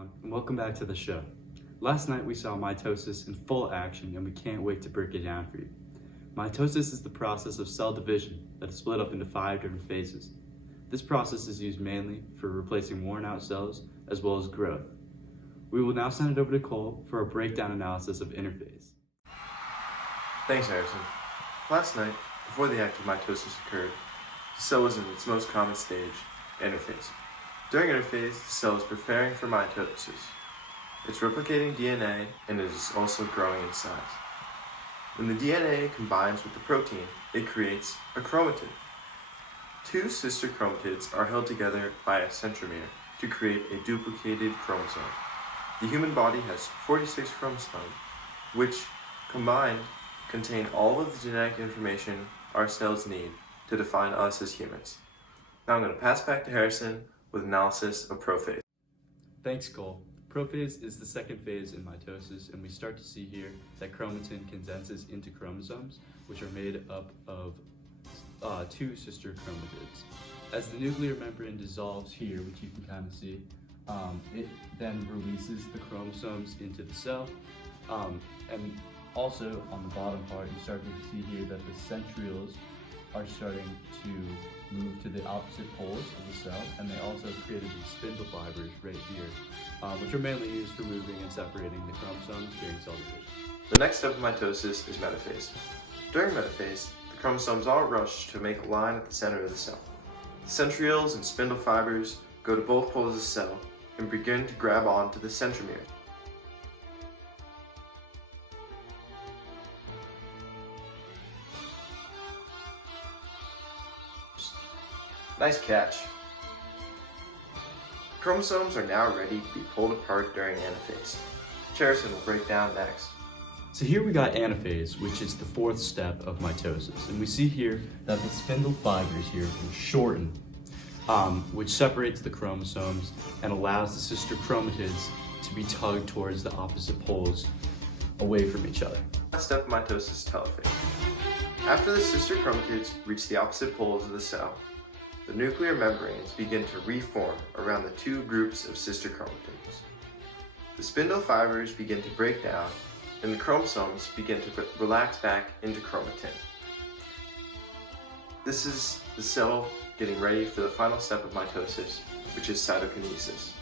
everyone, and welcome back to the show. Last night we saw mitosis in full action, and we can't wait to break it down for you. Mitosis is the process of cell division that is split up into 5 different phases. This process is used mainly for replacing worn out cells as well as growth. We will now send it over to Cole for a breakdown analysis of interphase. Thanks, Harrison. Last night, before the act of mitosis occurred, the cell was in its most common stage, interphase. During interphase, the cell is preparing for mitosis. It's replicating DNA and it is also growing in size. When the DNA combines with the protein, it creates a chromatid. 2 sister chromatids are held together by a centromere to create a duplicated chromosome. The human body has 46 chromosomes, which combined contain all of the genetic information our cells need to define us as humans. Now I'm going to pass back to Harrison with analysis of prophase. Thanks, Cole. Prophase is the second phase in mitosis, and we start to see here that chromatin condenses into chromosomes, which are made up of 2 sister chromatids. As the nuclear membrane dissolves here, which you can kind of see, it then releases the chromosomes into the cell. And also on the bottom part, you start to see here that the centrioles are starting to move to the opposite poles of the cell, and they also created these spindle fibers right here, which are mainly used for moving and separating the chromosomes during cell division. The next step of mitosis is metaphase. During metaphase, the chromosomes all rush to make a line at the center of the cell. The centrioles and spindle fibers go to both poles of the cell and begin to grab onto the centromere. Nice catch. Chromosomes are now ready to be pulled apart during anaphase. Harrison will break down next. So here we got anaphase, which is the 4th step of mitosis. And we see here that the spindle fibers here will shorten, which separates the chromosomes and allows the sister chromatids to be tugged towards the opposite poles away from each other. Last step of mitosis is telophase. After the sister chromatids reach the opposite poles of the cell, the nuclear membranes begin to reform around the 2 groups of sister chromatids. The spindle fibers begin to break down, and the chromosomes begin to relax back into chromatin. This is the cell getting ready for the final step of mitosis, which is cytokinesis.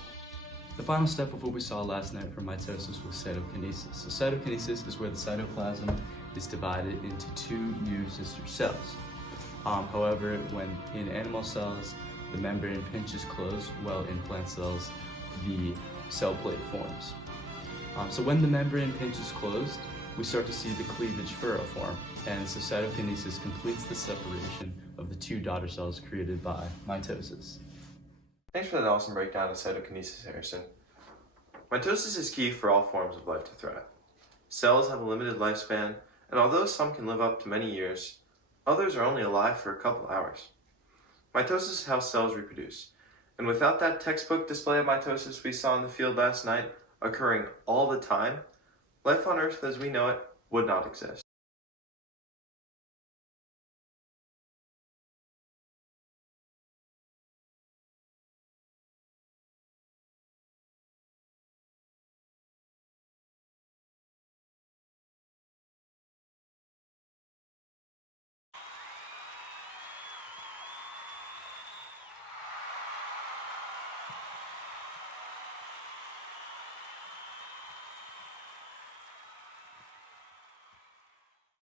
The final step of what we saw last night for mitosis was cytokinesis. So cytokinesis is where the cytoplasm is divided into 2 new sister cells. However, when in animal cells, the membrane pinches closed, while in plant cells, the cell plate forms. So when the membrane pinches closed, we start to see the cleavage furrow form, and so cytokinesis completes the separation of the 2 daughter cells created by mitosis. Thanks for that awesome breakdown of cytokinesis, Harrison. Mitosis is key for all forms of life to thrive. Cells have a limited lifespan, and although some can live up to many years, others are only alive for a couple hours. Mitosis is how cells reproduce, and without that textbook display of mitosis we saw in the field last night occurring all the time, life on Earth as we know it would not exist.